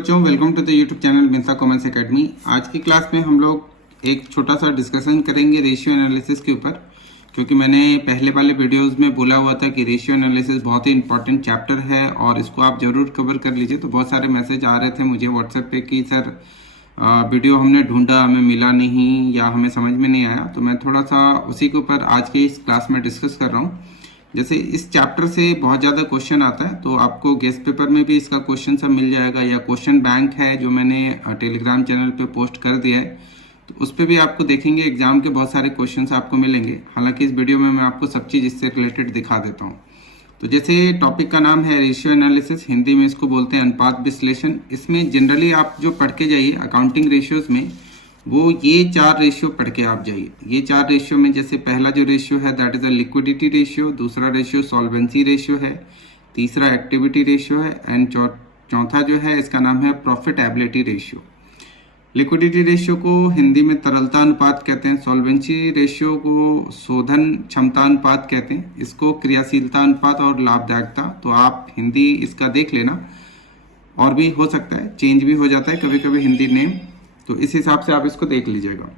बच्चों, welcome to the YouTube channel Binsa commerce academy. आज की क्लास में हम लोग एक छोटा सा डिस्कशन करेंगे रेशियो एनालिसिस के ऊपर, क्योंकि मैंने पहले वाले वीडियोस में बोला हुआ था कि रेशियो एनालिसिस बहुत ही इंपॉर्टेंट चैप्टर है और इसको आप जरूर कवर कर लीजिए। तो बहुत सारे मैसेज आ रहे थे मुझे व्हाट्सएप पे कि सर वीडियो हमने ढूंढा, हमें मिला नहीं या हमें समझ में नहीं आया। तो मैं थोड़ा सा उसी के ऊपर आज की इस क्लास में डिस्कस कर रहा हूँ। जैसे इस चैप्टर से बहुत ज़्यादा क्वेश्चन आता है, तो आपको गेस्ट पेपर में भी इसका क्वेश्चन सब मिल जाएगा, या क्वेश्चन बैंक है जो मैंने टेलीग्राम चैनल पे पोस्ट कर दिया है, तो उस पर भी आपको देखेंगे एग्जाम के बहुत सारे क्वेश्चंस आपको मिलेंगे। हालांकि इस वीडियो में मैं आपको सब चीज़ इससे रिलेटेड दिखा देता हूँ। तो जैसे टॉपिक का नाम है रेशियो एनालिसिस, हिंदी में इसको बोलते हैं अनुपात विश्लेषण। इसमें जनरली आप जो पढ़ के जाइए अकाउंटिंग रेशियोज में, वो ये 4 रेशियो पढ़ के आप जाइए। ये 4 रेशियो में जैसे पहला जो रेशियो है that is a liquidity ratio, दूसरा रेशियो सॉल्वेंसी रेशियो है, तीसरा एक्टिविटी रेशियो है एंड चौथा जो है इसका नाम है प्रॉफिटेबिलिटी रेशियो। लिक्विडिटी रेशियो को हिंदी में तरलता अनुपात कहते हैं, सॉल्वेंसी रेशियो को शोधन क्षमता अनुपात कहते हैं, इसको क्रियाशीलता अनुपात और लाभदायकता। तो आप हिंदी इसका देख लेना, और भी हो सकता है चेंज भी हो जाता है कभी कभी हिंदी नेम, तो इस हिसाब से आप इसको देख लीजिएगा।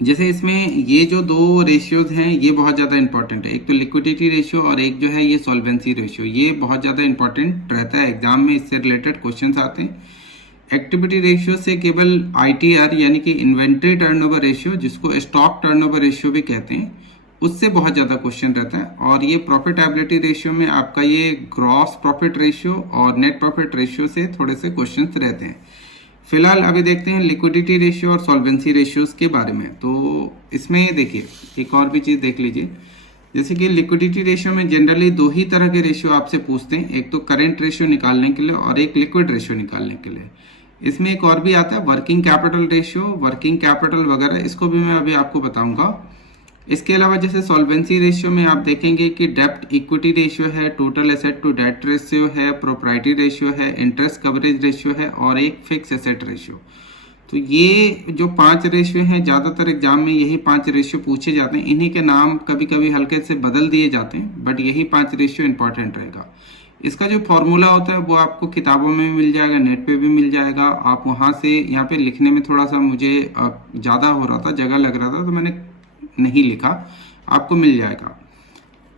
जैसे इसमें ये जो 2 रेशियोज हैं ये बहुत ज़्यादा इंपॉर्टेंट है, एक तो लिक्विडिटी रेशियो और एक जो है ये सॉल्वेंसी रेशियो। ये बहुत ज़्यादा इंपॉर्टेंट रहता है, एग्जाम में इससे रिलेटेड क्वेश्चंस आते हैं। एक्टिविटी रेशियो से केवल ITR यानी कि इन्वेंट्री टर्नओवर रेशियो, जिसको स्टॉक टर्नओवर रेशियो भी कहते हैं, उससे बहुत ज़्यादा क्वेश्चन रहता है। और ये प्रॉफिटेबिलिटी रेशियो में आपका ये ग्रॉस प्रॉफिट रेशियो और नेट प्रॉफिट रेशियो से थोड़े से क्वेश्चन रहते हैं। फिलहाल अभी देखते हैं लिक्विडिटी रेशियो और सॉल्वेंसी रेशियोज के बारे में। तो इसमें देखिए एक और भी चीज़ देख लीजिए, जैसे कि लिक्विडिटी रेशियो में जनरली 2 ही तरह के रेशियो आपसे पूछते हैं, एक तो करंट रेशियो निकालने के लिए और एक लिक्विड रेशियो निकालने के लिए। इसमें एक और भी आता है working capital ratio, working capital वगैरह, इसको भी मैं अभी आपको बताऊंगा। इसके अलावा जैसे सॉल्वेंसी रेशियो में आप देखेंगे कि डेब्ट इक्विटी रेशियो है, total asset to debt ratio है, प्रोप्राइटी रेशियो है, इंटरेस्ट कवरेज रेशियो है और एक फिक्स एसेट रेशियो। तो ये जो 5 रेशियो हैं, ज़्यादातर एग्जाम में यही 5 रेशियो पूछे जाते हैं। इन्हीं के नाम कभी कभी हल्के से बदल दिए जाते हैं, बट यही 5 रेशियो इंपॉर्टेंट रहेगा। इसका जो फॉर्मूला होता है वो आपको किताबों में मिल जाएगा, नेट पे भी मिल जाएगा। आप वहाँ से, यहाँ पे लिखने में थोड़ा सा मुझे ज़्यादा हो रहा था, जगह लग रहा था, तो मैंने नहीं लिखा, आपको मिल जाएगा।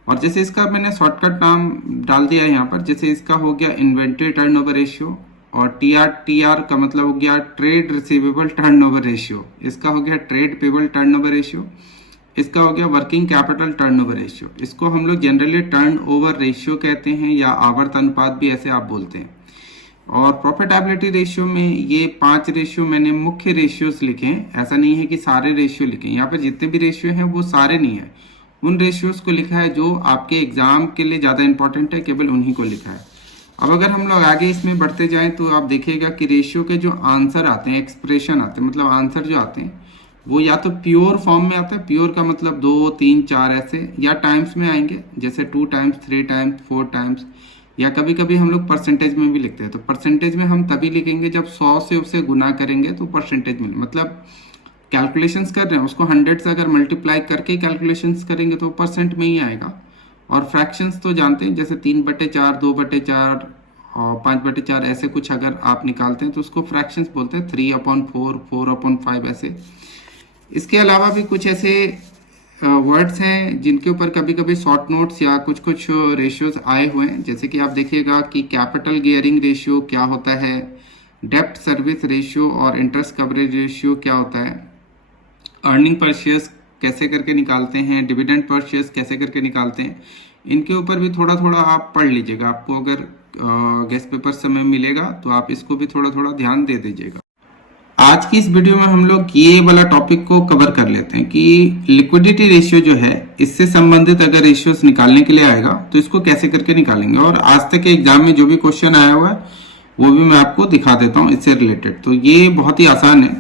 और जैसे इसका मैंने शॉर्टकट नाम डाल दिया है यहाँ पर, जैसे इसका हो गया इन्वेंट्री टर्नओवर रेशियो, और TR का मतलब हो गया ट्रेड रिसीवेबल टर्नओवर रेशियो, इसका हो गया ट्रेड पेबल टर्नओवर रेशियो, इसका हो गया वर्किंग कैपिटल टर्नओवर रेशियो। इसको हम लोग जनरली टर्नओवर रेशियो कहते हैं या आवर्त अनुपात भी ऐसे आप बोलते हैं। और प्रॉफिटेबिलिटी रेशियो में ये 5 रेशियो मैंने मुख्य रेशियोज लिखे हैं, ऐसा नहीं है कि सारे रेशियो लिखे हैं। यहाँ पर जितने भी रेशियो हैं वो सारे नहीं है, उन रेशियोज को लिखा है जो आपके एग्जाम के लिए ज़्यादा इंपॉर्टेंट है, केवल उन्हीं को लिखा है। अब अगर हम लोग आगे इसमें बढ़ते जाएं तो आप देखिएगा कि रेशियो के जो आंसर आते हैं, एक्सप्रेशन आते हैं, मतलब आंसर जो आते हैं वो या तो प्योर फॉर्म में आता है, प्योर का मतलब 2, 3, 4 ऐसे, या टाइम्स में आएंगे, जैसे 2 टाइम्स, 3 टाइम्स, 4 टाइम्स, या कभी कभी हम लोग परसेंटेज में भी लिखते हैं। तो परसेंटेज में हम तभी लिखेंगे जब 100 से उसे गुना करेंगे तो परसेंटेज में, मतलब कैलकुलेशंस कर रहे हैं उसको 100 से अगर मल्टीप्लाई करके कैलकुलेशंस करेंगे तो परसेंट में ही आएगा। और फ्रैक्शंस तो जानते हैं, जैसे 3/4, 2/4 और 5/4 ऐसे कुछ अगर आप निकालते हैं तो उसको फ्रैक्शंस बोलते हैं, 3/4, 4/5 ऐसे। इसके अलावा भी कुछ ऐसे वर्ड्स हैं जिनके ऊपर कभी कभी शॉर्ट नोट्स या कुछ कुछ रेशियोज आए हुए हैं। जैसे कि आप देखिएगा कि कैपिटल गियरिंग रेशियो क्या होता है, डेब्ट सर्विस रेशियो और इंटरेस्ट कवरेज रेशियो क्या होता है, अर्निंग पर शेयर्स कैसे करके निकालते हैं, डिविडेंड पर शेयर्स कैसे करके निकालते हैं, इनके ऊपर भी थोड़ा थोड़ा आप पढ़ लीजिएगा। आपको अगर गेस्ट पेपर समय मिलेगा तो आप इसको भी थोड़ा थोड़ा ध्यान दे दीजिएगा। आज की इस वीडियो में हम लोग ये वाला टॉपिक को कवर कर लेते हैं कि लिक्विडिटी रेशियो जो है, इससे संबंधित अगर रेशियोज निकालने के लिए आएगा तो इसको कैसे करके निकालेंगे। और आज तक के एग्जाम में जो भी क्वेश्चन आया हुआ है वो भी मैं आपको दिखा देता हूं इससे रिलेटेड। तो ये बहुत ही आसान है।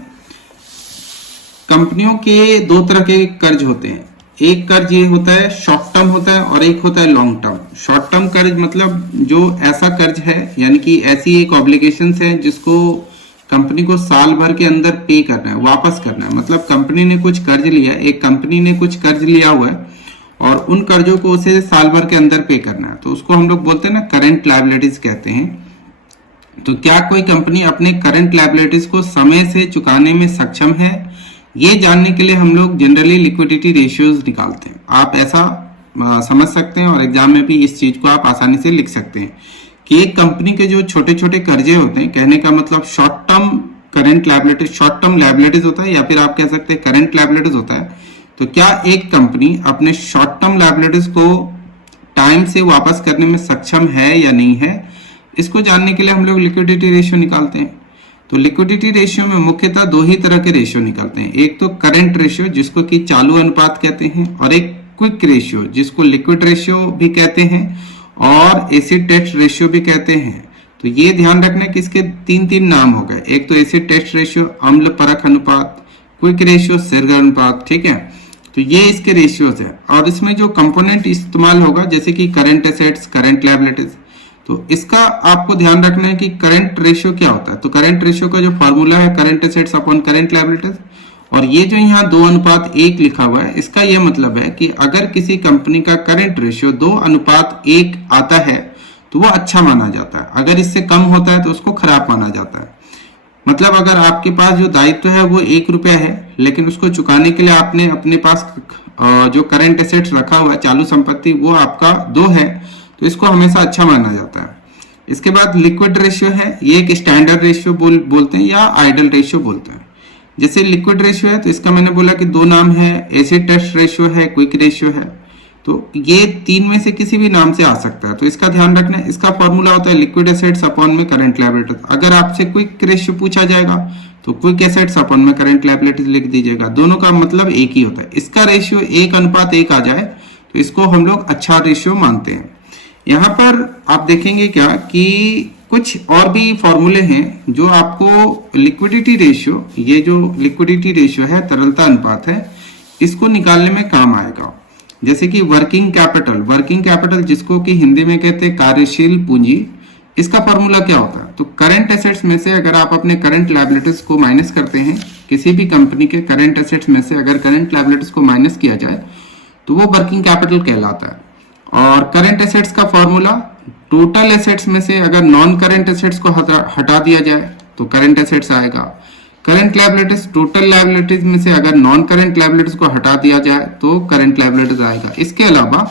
कंपनियों के 2 तरह के कर्ज होते हैं, एक कर्ज ये होता है शॉर्ट टर्म होता है और एक होता है लॉन्ग टर्म। शॉर्ट टर्म कर्ज मतलब जो ऐसा कर्ज है, यानी कि ऐसी एक ऑब्लिगेशन है जिसको कंपनी को साल भर के अंदर पे करना है, वापस करना है। मतलब कंपनी ने कुछ कर्ज लिया, एक कंपनी ने कुछ कर्ज लिया हुआ है और उन कर्जों को उसे साल भर के अंदर पे करना है, तो उसको हम लोग बोलते हैं ना करंट लायबिलिटीज कहते हैं। तो क्या कोई कंपनी अपने करंट लायबिलिटीज को समय से चुकाने में सक्षम है, ये जानने के लिए हम लोग जनरली लिक्विडिटी रेशियोज निकालते हैं। आप ऐसा समझ सकते हैं और एग्जाम में भी इस चीज को आप आसानी से लिख सकते हैं कि एक कंपनी के जो छोटे छोटे कर्जे होते हैं, कहने का मतलब short term current liabilities, short term liabilities होता है या फिर आप कह सकते हैं करंट लायबिलिटीज होता है। तो क्या एक कंपनी अपने शॉर्ट टर्म लायबिलिटीज को टाइम से वापस करने में सक्षम है या नहीं है, इसको जानने के लिए हम लोग लिक्विडिटी रेशियो निकालते हैं। तो लिक्विडिटी रेशियो में मुख्यतः दो ही तरह के रेशियो निकालते हैं, एक तो करंट रेशियो जिसको कि चालू अनुपात कहते हैं, और एक क्विक रेशियो जिसको लिक्विड रेशियो भी कहते हैं और एसिड टेस्ट रेशियो भी कहते हैं। तो ये ध्यान रखना कि इसके तीन नाम हो गए, एक तो एसिड टेस्ट रेशियो अम्ल परख अनुपात, क्विक रेशियो सिरगर अनुपात, ठीक है। तो ये इसके रेशियोज है और इसमें जो कंपोनेंट इस्तेमाल होगा जैसे कि करंट एसेट्स, करंट लायबिलिटीज, तो इसका आपको ध्यान रखना है कि करंट रेशियो क्या होता है। तो करंट रेशियो का जो फॉर्मूला है current assets upon current liabilities, और ये जो यहाँ 2:1 लिखा हुआ है, इसका यह मतलब है कि अगर किसी कंपनी का करंट रेशियो 2:1 आता है तो वो अच्छा माना जाता है, अगर इससे कम होता है तो उसको खराब माना जाता है। मतलब अगर आपके पास जो दायित्व है वो 1 रुपया है, लेकिन उसको चुकाने के लिए आपने अपने पास जो करंट एसेट्स रखा हुआ है, चालू संपत्ति, वो आपका 2 है, तो इसको हमेशा अच्छा माना जाता है। इसके बाद लिक्विड रेशियो है, ये एक स्टैंडर्ड रेशियो बोलते हैं या आइडल रेशियो बोलते हैं। जैसे लिक्विड रेशियो है तो इसका मैंने बोला कि 2 नाम है, एसिड टेस्ट रेशियो है, क्विक रेशियो है। तो ये 3 में से किसी भी नाम से आ सकता है, तो इसका ध्यान रखना है। इसका फॉर्मूला होता है लिक्विड एसेट्स अपॉन में करंट लायबिलिटीज। अगर आपसे क्विक रेशियो पूछा जाएगा तो क्विक एसेट्स अपॉन में करंट लायबिलिटीज लिख दीजिएगा, दोनों का मतलब एक ही होता है। इसका रेशियो 1:1 आ जाए तो इसको हम लोग अच्छा रेशियो मानते हैं। यहाँ पर आप देखेंगे क्या कि कुछ और भी फॉर्मूले हैं जो आपको लिक्विडिटी रेशियो, ये जो लिक्विडिटी रेशियो है, तरलता अनुपात है, इसको निकालने में काम आएगा। जैसे कि वर्किंग कैपिटल जिसको कि हिंदी में कहते हैं कार्यशील पूंजी, इसका फॉर्मूला क्या होता है। तो करंट एसेट्स में से अगर आप अपने करंट लायबिलिटीज को माइनस करते हैं, किसी भी कंपनी के करंट एसेट्स में से अगर करंट लायबिलिटीज को माइनस किया जाए तो वो वर्किंग कैपिटल कहलाता है। और करंट एसेट्स का फॉर्मूला, टोटल एसेट्स में से अगर नॉन करंट एसेट्स को हटा दिया जाए तो करंट एसेट्स आएगा। करंट लायबिलिटीज, टोटल लायबिलिटीज में से अगर नॉन करंट लायबिलिटीज को हटा दिया जाए तो करंट लायबिलिटीज आएगा। इसके अलावा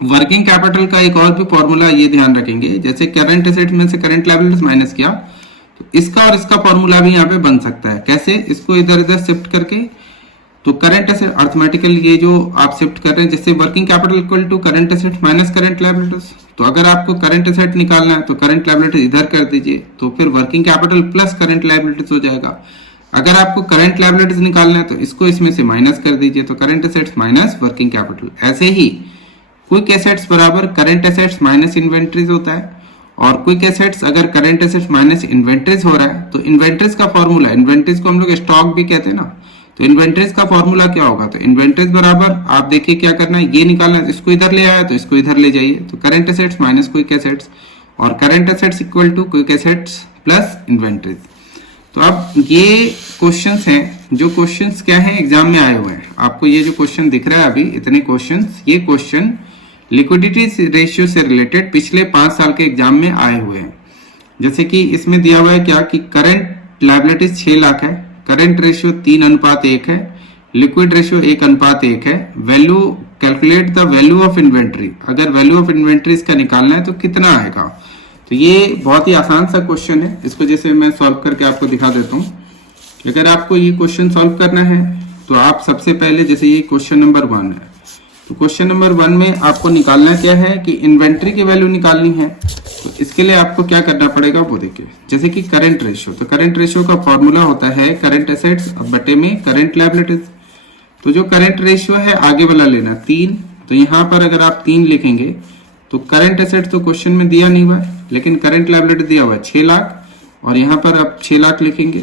वर्किंग कैपिटल का एक और भी फॉर्मूला ये ध्यान रखेंगे, जैसे करंट एसेट्स में से करंट लायबिलिटीज माइनस किया तो इसका और इसका फॉर्मूला भी यहाँ पे बन सकता है। कैसे, इसको इधर इधर शिफ्ट करके, तो करंट एसेट अर्थमेटिकल ये जो आप शिफ्ट कर रहे हैं, जैसे working capital equal to current asset minus current liabilities. तो अगर आपको करंट एसेट निकालना है तो करंट लायबिलिटीज इधर कर दीजिए, तो फिर working capital plus current liabilities हो जाएगा। अगर आपको करंट लायबिलिटीज निकालना है तो इसको इसमें से माइनस कर दीजिए, तो current assets minus working capital. ऐसे ही क्विक एसेट्स बराबर करंट एसेट्स माइनस इन्वेंट्रीज होता है, और क्विक एसेट्स अगर करंट एसेट्स माइनस इन्वेंट्रीज हो रहा है तो इन्वेंट्रीज का फॉर्मूला, इन्वेंट्रीज को हम लोग स्टॉक भी कहते हैं ना, तो इन्वेंट्रीज का फॉर्मूला क्या होगा। तो इन्वेंट्रीज बराबर आप देखिए क्या करना है, ये निकालना है, इसको इधर ले आया तो इसको इधर ले जाइए, तो current assets minus quick assets, और current assets equal to quick assets plus inventories. तो अब ये क्वेश्चंस हैं, जो क्वेश्चंस क्या हैं एग्जाम में आए हुए हैं। आपको ये जो क्वेश्चन दिख रहा है अभी, इतने क्वेश्चंस, ये क्वेश्चन लिक्विडिटी रेशियो से रिलेटेड पिछले 5 साल के एग्जाम में आए हुए हैं। जैसे कि इसमें दिया हुआ है क्या कि करंट लायबिलिटीज 6 लाख है, करंट रेशियो 3:1 है, लिक्विड रेशियो 1:1 है, value, calculate the value of inventory, अगर वैल्यू ऑफ इन्वेंट्री इसका निकालना है तो कितना आएगा। तो ये बहुत ही आसान सा क्वेश्चन है, इसको जैसे मैं सॉल्व करके आपको दिखा देता हूँ। अगर आपको ये क्वेश्चन सॉल्व करना है तो आप सबसे पहले, जैसे ये क्वेश्चन नंबर 1 है, तो क्वेश्चन नंबर 1 में आपको निकालना क्या है कि इन्वेंट्री की वैल्यू निकालनी है। तो इसके लिए आपको क्या करना पड़ेगा वो देखिए, जैसे कि करंट रेशियो, तो करंट रेशियो का फॉर्मूला होता है करंट एसेट्स बटे में करंट लायबिलिटीज। तो जो करंट रेशियो है आगे वाला लेना 3, तो यहाँ पर अगर आप 3 लिखेंगे तो करंट एसेट्स तो क्वेश्चन में दिया नहीं हुआ है, लेकिन करंट लायबिलिटी दिया हुआ है 6 लाख, और यहाँ पर आप 6 लाख लिखेंगे।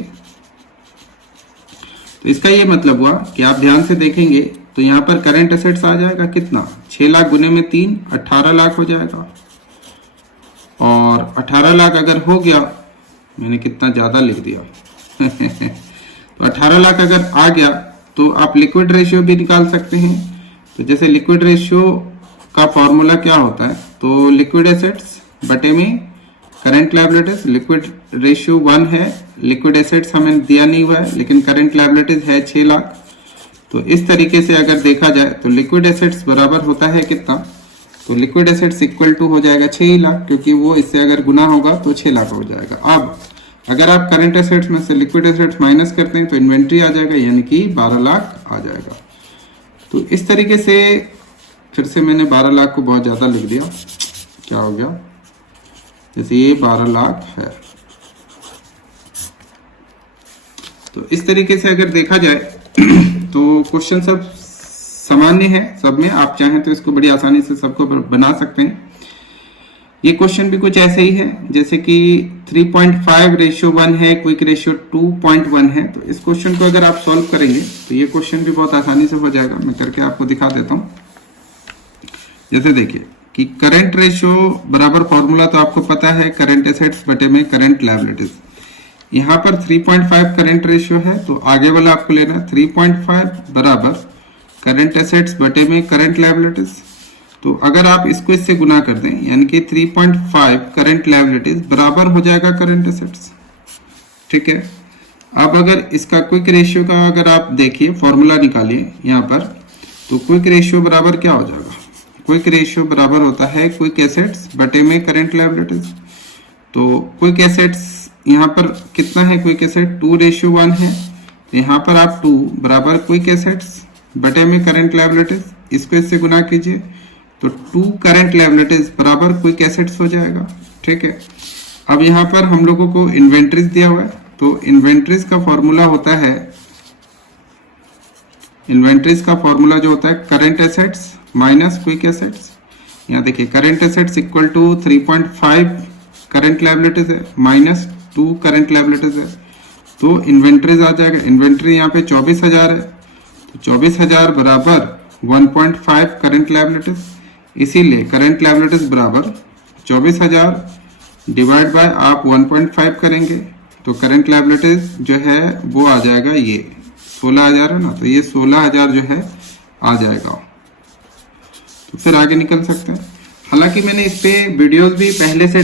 तो इसका ये मतलब हुआ कि आप ध्यान से देखेंगे तो यहाँ पर करंट एसेट्स आ जाएगा कितना, 6 लाख गुने में 3, 18 लाख हो जाएगा। और 18 लाख अगर हो गया, मैंने कितना ज्यादा लिख दिया तो 18 लाख अगर आ गया तो आप लिक्विड रेशियो भी निकाल सकते हैं। तो जैसे लिक्विड रेशियो का फॉर्मूला क्या होता है, तो लिक्विड एसेट्स बटे में करंट लायबिलिटीज, लिक्विड रेशियो 1 है, लिक्विड एसेट्स हमें दिया नहीं हुआ है लेकिन करंट लायबिलिटीज है 6 लाख। तो इस तरीके से अगर देखा जाए तो लिक्विड एसेट्स बराबर होता है कितना, तो लिक्विड एसेट्स इक्वल टू हो जाएगा 6 लाख, क्योंकि वो इससे अगर गुना होगा तो 6 लाख हो जाएगा। अब अगर आप करंट एसेट्स में से लिक्विड एसेट्स माइनस करते हैं तो इन्वेंट्री आ जाएगा, यानी कि 12 लाख आ जाएगा। तो इस तरीके से फिर से मैंने 12 लाख को बहुत ज्यादा लिख दिया, क्या हो गया, जैसे ये 12 लाख है। तो इस तरीके से अगर देखा जाए तो क्वेश्चन सब सामान्य है, सब में आप चाहें तो इसको बड़ी आसानी से सबको बना सकते हैं। ये क्वेश्चन भी कुछ ऐसे ही है, जैसे कि 3.5 रेशियो 1 है, क्विक रेशियो 2.1 है। तो इस क्वेश्चन को अगर आप सॉल्व करेंगे तो ये क्वेश्चन भी बहुत आसानी से हो जाएगा। मैं करके आपको दिखा देता हूं। जैसे देखिए कि करंट रेशियो बराबर फॉर्मूला तो आपको पता है, करंट एसेट्स बटे में करंट लायबिलिटीज। यहाँ पर 3.5 करंट रेशियो है, तो आगे वाला आपको लेना 3.5 बराबर करंट एसेट्स बटे में करंट लायबिलिटीज। तो अगर आप इसको इससे गुना कर दें, यानी कि 3.5 करंट लायबिलिटीज बराबर हो जाएगा करंट एसेट्स, ठीक है। अब अगर इसका क्विक रेशियो का अगर आप देखिए फॉर्मूला निकालिए यहाँ पर, तो क्विक रेशियो बराबर क्या हो जाएगा, क्विक रेशियो बराबर होता है क्विक एसेट्स बटे में करंट लायबिलिटीज। तो क्विक एसेट्स यहाँ पर कितना है, क्विक एसेट 2:1 है, तो यहाँ पर आप 2 बराबर क्विक एसेट्स बटे में करंट लायबिलिटीज, इसको इससे गुना कीजिए तो 2 करंट लायबिलिटीज बराबर क्विक एसेट्स हो जाएगा, ठीक है। अब यहाँ पर हम लोगों को इन्वेंट्रीज दिया हुआ है, तो इन्वेंट्रीज का फॉर्मूला होता है, इन्वेंट्रीज का फॉर्मूला जो होता है current assets minus quick assets. यहाँ देखिए current assets equal to 3.5 current liabilities है माइनस 2 करंट लायबिलिटीज है, तो इन्वेंट्रीज आ जाएगा। इन्वेंट्री यहाँ पे 24,000 है, तो 24,000 बराबर 1.5 करंट लायबिलिटीज, इसीलिए करंट लायबिलिटीज बराबर 24,000 डिवाइड बाय आप 1.5 करेंगे तो करंट लायबिलिटीज जो है वो आ जाएगा, ये 16,000 है ना, तो ये 16,000 जो है आ जाएगा। तो फिर आगे निकल सकते हैं। हालांकि मैंने इस पे वीडियोस भी पहले से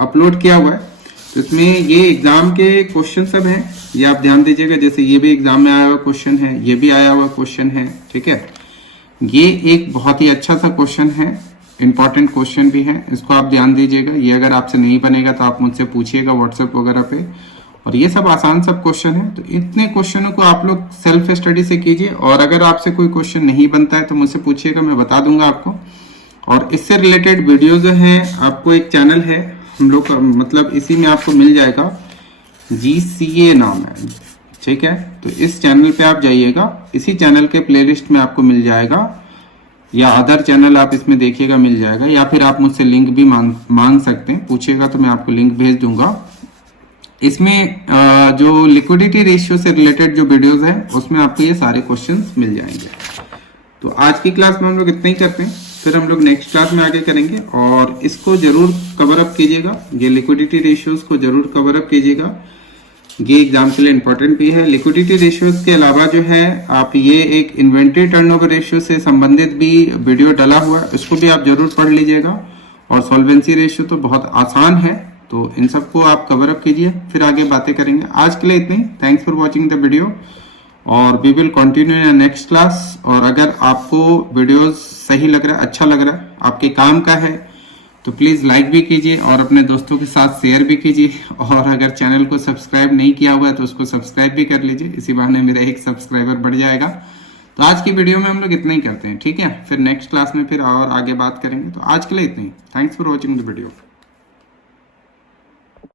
अपलोड किया हुआ है, तो इसमें ये एग्जाम के क्वेश्चन सब हैं, ये आप ध्यान दीजिएगा। जैसे ये भी एग्जाम में आया हुआ क्वेश्चन है, ये भी आया हुआ क्वेश्चन है, ठीक है। ये एक बहुत ही अच्छा सा क्वेश्चन है, इंपॉर्टेंट क्वेश्चन भी है, इसको आप ध्यान दीजिएगा। ये अगर आपसे नहीं बनेगा तो आप मुझसे पूछिएगा व्हाट्सएप वगैरह पे। और ये सब आसान सब क्वेश्चन है, तो इतने क्वेश्चनों को आप लोग सेल्फ स्टडी से कीजिए। और अगर आपसे कोई क्वेश्चन नहीं बनता है तो मुझसे पूछिएगा, मैं बता दूंगा आपको। और इससे रिलेटेड वीडियो जो है, आपको एक चैनल है हम लोग का, मतलब इसी में आपको मिल जाएगा, GCA नाम है, ठीक है। तो इस चैनल पे आप जाइएगा, इसी चैनल के प्लेलिस्ट में आपको मिल जाएगा, या अदर चैनल आप इसमें देखिएगा मिल जाएगा, या फिर आप मुझसे लिंक भी मांग सकते हैं, पूछिएगा तो मैं आपको लिंक भेज दूंगा। इसमें जो लिक्विडिटी रेशियो से रिलेटेड जो वीडियोस है उसमें आपको ये सारे क्वेश्चंस मिल जाएंगे। तो आज की क्लास में हम लोग इतना ही करते हैं, फिर हम लोग नेक्स्ट क्लास में आगे करेंगे। और इसको जरूर कवर अप कीजिएगा, ये लिक्विडिटी रेशियोज को जरूर कवर अप कीजिएगा, ये एग्जाम के लिए इंपॉर्टेंट भी है। लिक्विडिटी रेशियोज के अलावा जो है आप ये एक इन्वेंट्री टर्नओवर रेशियो से संबंधित भी वीडियो डाला हुआ है, उसको भी आप जरूर पढ़ लीजिएगा। और सॉल्वेंसी रेशियो तो बहुत आसान है, तो इन सबको आप कवर अप कीजिए, फिर आगे बातें करेंगे। आज के लिए इतनी, thanks for watching the video, और we will continue in next class. और अगर आपको वीडियोस सही लग रहा है, अच्छा लग रहा है, आपके काम का है, तो प्लीज़ लाइक भी कीजिए और अपने दोस्तों के साथ शेयर भी कीजिए। और अगर चैनल को सब्सक्राइब नहीं किया हुआ है तो उसको सब्सक्राइब भी कर लीजिए, इसी बहाने मेरा एक सब्सक्राइबर बढ़ जाएगा। तो आज की वीडियो में हम लोग इतना ही करते हैं, ठीक है। फिर नेक्स्ट क्लास में फिर और आगे बात करेंगे। तो आज के लिए इतना ही, thanks for watching the video.